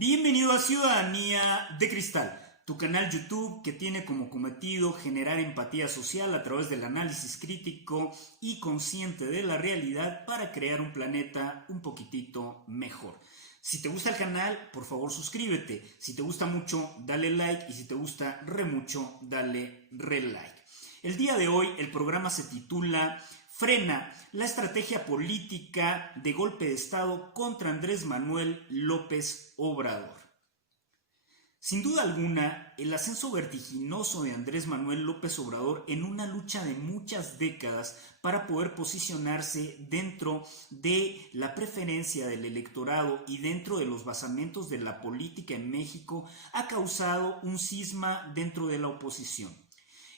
Bienvenido a Ciudadanía de Cristal, tu canal YouTube que tiene como cometido generar empatía social a través del análisis crítico y consciente de la realidad para crear un planeta un poquitito mejor. Si te gusta el canal, por favor suscríbete. Si te gusta mucho, dale like, y si te gusta re mucho, dale re like. El día de hoy el programa se titula Frena la estrategia política de golpe de Estado contra Andrés Manuel López Obrador. Sin duda alguna, el ascenso vertiginoso de Andrés Manuel López Obrador en una lucha de muchas décadas para poder posicionarse dentro de la preferencia del electorado y dentro de los basamentos de la política en México ha causado un cisma dentro de la oposición.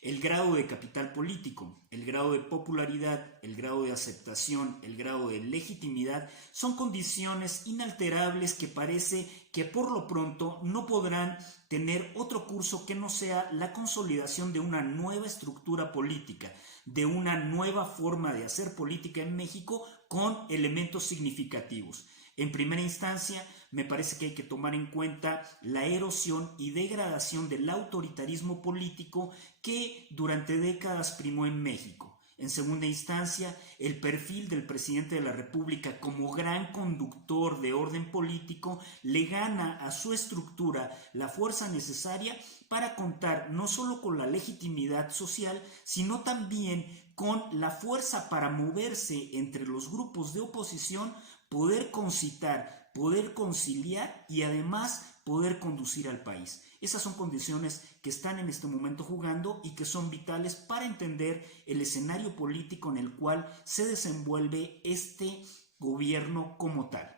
El grado de capital político, el grado de popularidad, el grado de aceptación, el grado de legitimidad son condiciones inalterables que parece que por lo pronto no podrán tener otro curso que no sea la consolidación de una nueva estructura política, de una nueva forma de hacer política en México con elementos significativos. En primera instancia, me parece que hay que tomar en cuenta la erosión y degradación del autoritarismo político que durante décadas primó en México. En segunda instancia, el perfil del presidente de la República como gran conductor de orden político le gana a su estructura la fuerza necesaria para contar no solo con la legitimidad social, sino también con la fuerza para moverse entre los grupos de oposición, poder concitar, poder conciliar y además poder conducir al país. Esas son condiciones que están en este momento jugando y que son vitales para entender el escenario político en el cual se desenvuelve este gobierno como tal.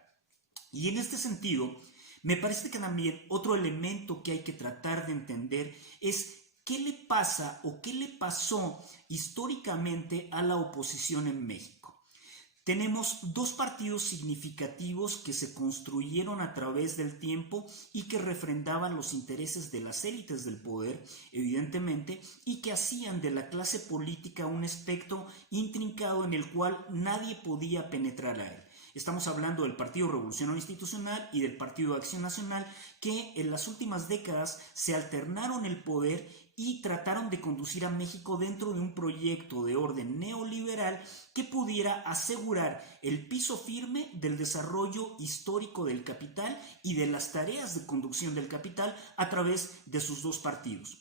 Y en este sentido, me parece que también otro elemento que hay que tratar de entender es qué le pasa o qué le pasó históricamente a la oposición en México. Tenemos dos partidos significativos que se construyeron a través del tiempo y que refrendaban los intereses de las élites del poder, evidentemente, y que hacían de la clase política un espectro intrincado en el cual nadie podía penetrar a él. Estamos hablando del Partido Revolucionario Institucional y del Partido de Acción Nacional, que en las últimas décadas se alternaron el poder y trataron de conducir a México dentro de un proyecto de orden neoliberal que pudiera asegurar el piso firme del desarrollo histórico del capital y de las tareas de conducción del capital a través de sus dos partidos.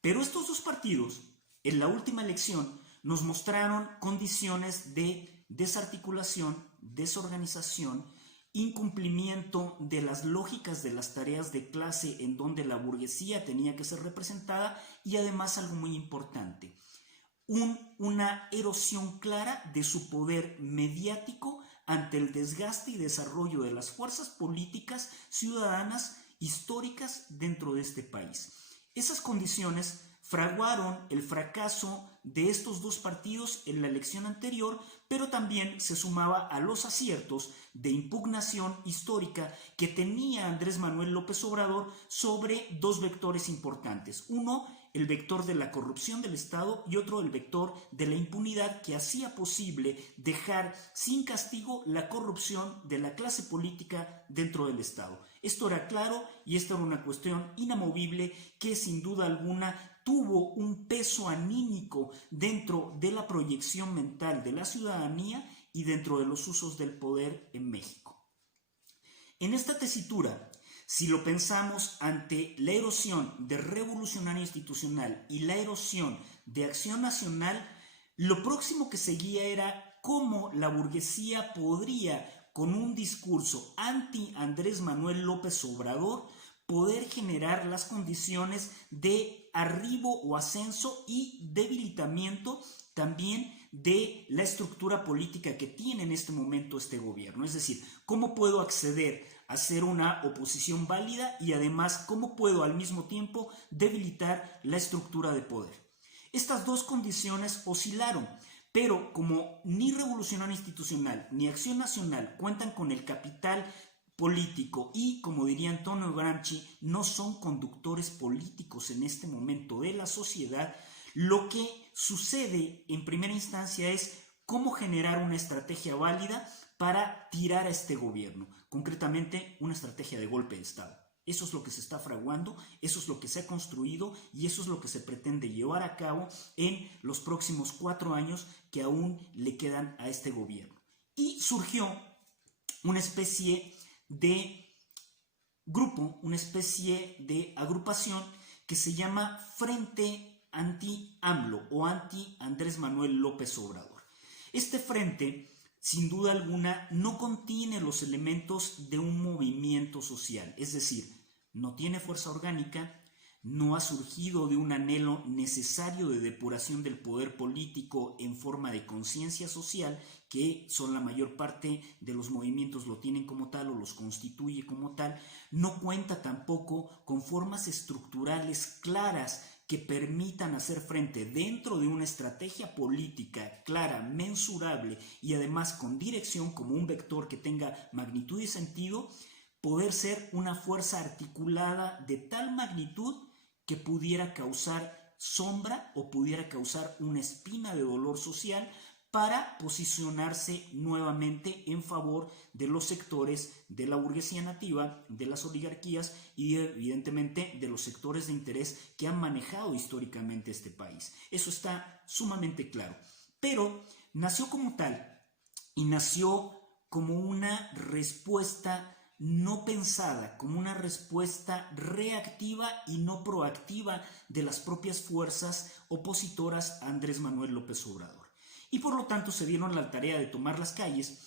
Pero estos dos partidos, en la última elección, nos mostraron condiciones de desarticulación, desorganización, incumplimiento de las lógicas de las tareas de clase en donde la burguesía tenía que ser representada y además algo muy importante, una erosión clara de su poder mediático ante el desgaste y desarrollo de las fuerzas políticas ciudadanas históricas dentro de este país. Esas condiciones fraguaron el fracaso de estos dos partidos en la elección anterior, pero también se sumaba a los aciertos de impugnación histórica que tenía Andrés Manuel López Obrador sobre dos vectores importantes. Uno, el vector de la corrupción del Estado, y otro, el vector de la impunidad que hacía posible dejar sin castigo la corrupción de la clase política dentro del Estado. Esto era claro y esta era una cuestión inamovible que sin duda alguna tuvo un peso anímico dentro de la proyección mental de la ciudadanía y dentro de los usos del poder en México. En esta tesitura, si lo pensamos ante la erosión de Revolucionario Institucional y la erosión de Acción Nacional, lo próximo que seguía era cómo la burguesía podría, con un discurso anti Andrés Manuel López Obrador, poder generar las condiciones de arribo o ascenso y debilitamiento también de la estructura política que tiene en este momento este gobierno. Es decir, ¿cómo puedo acceder a ser una oposición válida y además cómo puedo al mismo tiempo debilitar la estructura de poder? Estas dos condiciones oscilaron, pero como ni Revolucionario Institucional ni Acción Nacional cuentan con el capital político y, como diría Antonio Gramsci, no son conductores políticos en este momento de la sociedad, lo que sucede en primera instancia es cómo generar una estrategia válida para tirar a este gobierno, concretamente una estrategia de golpe de Estado. Eso es lo que se está fraguando, eso es lo que se ha construido y eso es lo que se pretende llevar a cabo en los próximos 4 años que aún le quedan a este gobierno. Y surgió una especie de grupo, una especie de agrupación que se llama Frente Anti-AMLO o Anti-Andrés Manuel López Obrador. Este frente, sin duda alguna, no contiene los elementos de un movimiento social, es decir, no tiene fuerza orgánica, no ha surgido de un anhelo necesario de depuración del poder político en forma de conciencia social, que son la mayor parte de los movimientos lo tienen como tal o los constituye como tal. No cuenta tampoco con formas estructurales claras que permitan hacer frente dentro de una estrategia política clara, mensurable y además con dirección como un vector que tenga magnitud y sentido, poder ser una fuerza articulada de tal magnitud que pudiera causar sombra o pudiera causar una espina de dolor social para posicionarse nuevamente en favor de los sectores de la burguesía nativa, de las oligarquías y evidentemente de los sectores de interés que han manejado históricamente este país. Eso está sumamente claro. Pero nació como tal y nació como una respuesta no pensada, como una respuesta reactiva y no proactiva de las propias fuerzas opositoras a Andrés Manuel López Obrador. Y por lo tanto se dieron la tarea de tomar las calles,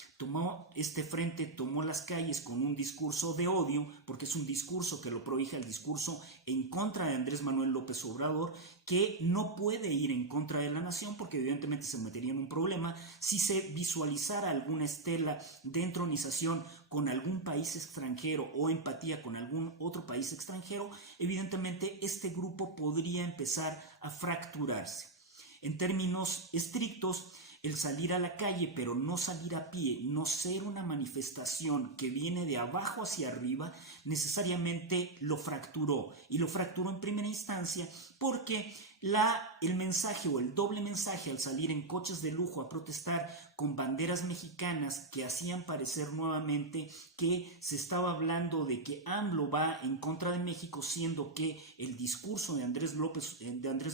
este frente tomó las calles con un discurso de odio, porque es un discurso que lo prohíbe el discurso en contra de Andrés Manuel López Obrador, que no puede ir en contra de la nación, porque evidentemente se metería en un problema si se visualizara alguna estela de entronización con algún país extranjero o empatía con algún otro país extranjero. Evidentemente este grupo podría empezar a fracturarse. En términos estrictos, el salir a la calle, pero no salir a pie, no ser una manifestación que viene de abajo hacia arriba, necesariamente lo fracturó. Y lo fracturó en primera instancia porque el mensaje o el doble mensaje al salir en coches de lujo a protestar con banderas mexicanas que hacían parecer nuevamente que se estaba hablando de que AMLO va en contra de México, siendo que el discurso de Andrés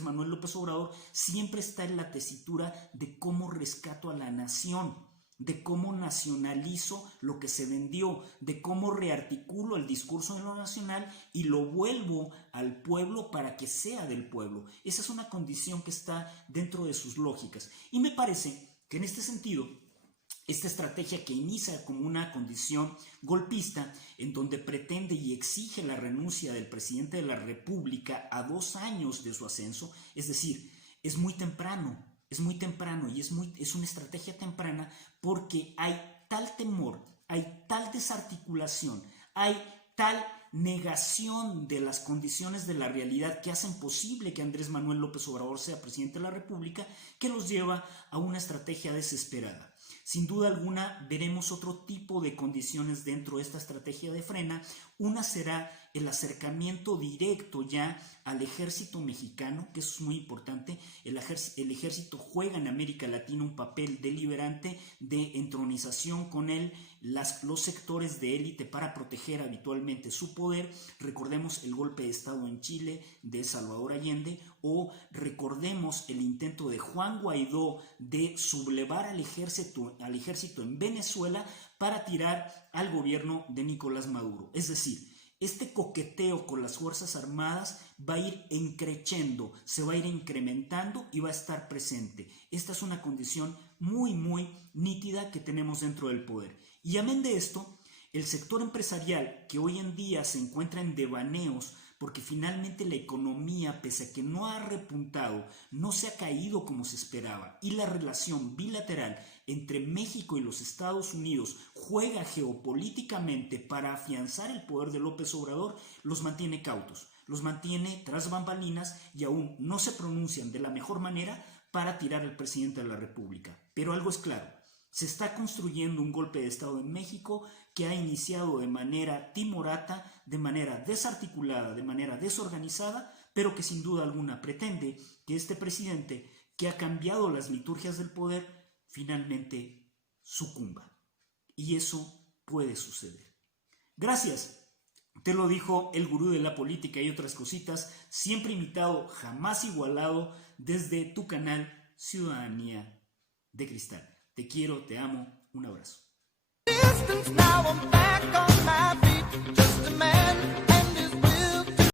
Manuel López Obrador siempre está en la tesitura de cómo rescato a la nación, de cómo nacionalizo lo que se vendió, de cómo rearticulo el discurso de lo nacional y lo vuelvo al pueblo para que sea del pueblo. Esa es una condición que está dentro de sus lógicas. Y me parece que en este sentido, esta estrategia que inicia como una condición golpista, en donde pretende y exige la renuncia del presidente de la República a 2 años de su ascenso, es decir, es muy temprano y es una estrategia temprana porque hay tal temor, hay tal desarticulación, hay tal negación de las condiciones de la realidad que hacen posible que Andrés Manuel López Obrador sea presidente de la República, que los lleva a una estrategia desesperada. Sin duda alguna veremos otro tipo de condiciones dentro de esta estrategia de frena. Una será el acercamiento directo ya al ejército mexicano, que eso es muy importante. El ejército juega en América Latina un papel deliberante de entronización con él, los sectores de élite para proteger habitualmente su poder. Recordemos el golpe de Estado en Chile de Salvador Allende, o recordemos el intento de Juan Guaidó de sublevar al ejército en Venezuela para tirar al gobierno de Nicolás Maduro. Es decir, este coqueteo con las Fuerzas Armadas va a ir increciendo, se va a ir incrementando y va a estar presente. Esta es una condición muy, muy nítida que tenemos dentro del poder. Y amén de esto, el sector empresarial, que hoy en día se encuentra en devaneos, porque finalmente la economía, pese a que no ha repuntado, no se ha caído como se esperaba, y la relación bilateral entre México y los Estados Unidos juega geopolíticamente para afianzar el poder de López Obrador, los mantiene cautos, los mantiene tras bambalinas y aún no se pronuncian de la mejor manera para tirar al presidente de la República. Pero algo es claro, se está construyendo un golpe de Estado en México que ha iniciado de manera timorata, de manera desarticulada, de manera desorganizada, pero que sin duda alguna pretende que este presidente, que ha cambiado las liturgias del poder, finalmente sucumba. Y eso puede suceder. Gracias. Te lo dijo el gurú de la política y otras cositas, siempre imitado, jamás igualado, desde tu canal Ciudadanía de Cristal. Te quiero, te amo, un abrazo.